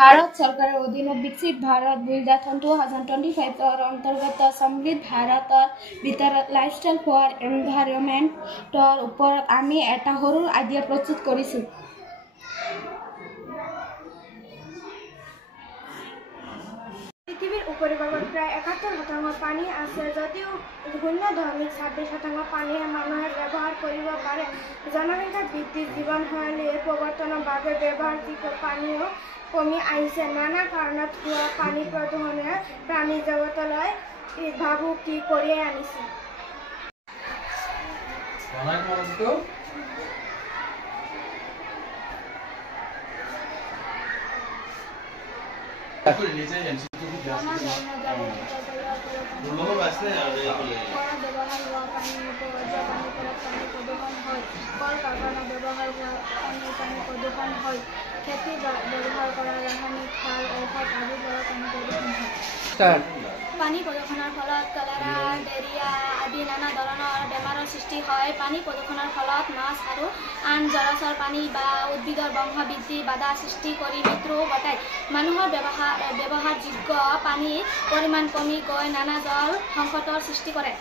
भारत सरकारेर अधीन विकसित भारत बिल्डाथन 2025 अंतर्गत समृद्ध भारतर भितरत लाइफस्टाइल फर एनभायरमेंटर ऊपर आमी एटा सरू आइडिया प्रस्तुत करिछु। पृथ्वीर उपरिभागत प्राय 71% पानी আছে যদিও শূন্য দশমিক 26% পানী মানুহে ব্যৱহাৰ কৰিব পাৰে। জনসংখ্যা বৃদ্ধি জীৱনশৈলীৰ পৰিৱৰ্তনৰ বাবে ব্যৱহাৰযোগ্য পানীও কমি আহিছে। নানা কাৰণত হোৱা পানী প্ৰদূষণে প্ৰাণী জগতলৈ ভাবুকি কঢ়িয়াই আনিছে। खेती व्यवहार কৰা ৰাসায়নিক সাৰ ঔষধ আদিৰ দ্বাৰা পানী প্ৰদূষণৰ ফলত কলেৰা ডায়েৰিয়া আদি নানা ধৰণৰ বেমাৰৰ সৃষ্টি হয়। পানী প্ৰদূষণৰ ফলত মাছ আৰু আন জলচৰ পানী বা উদ্ভিদৰ বংশবৃদ্ধি বাধা সৃষ্টি কৰি মৃত্যু ঘটায়। মানুহৰ ব্যৱহাৰযোগ্য পানীৰ পৰিমাণ কমি গৈ নানা জল সংকটৰ সৃষ্টি কৰে।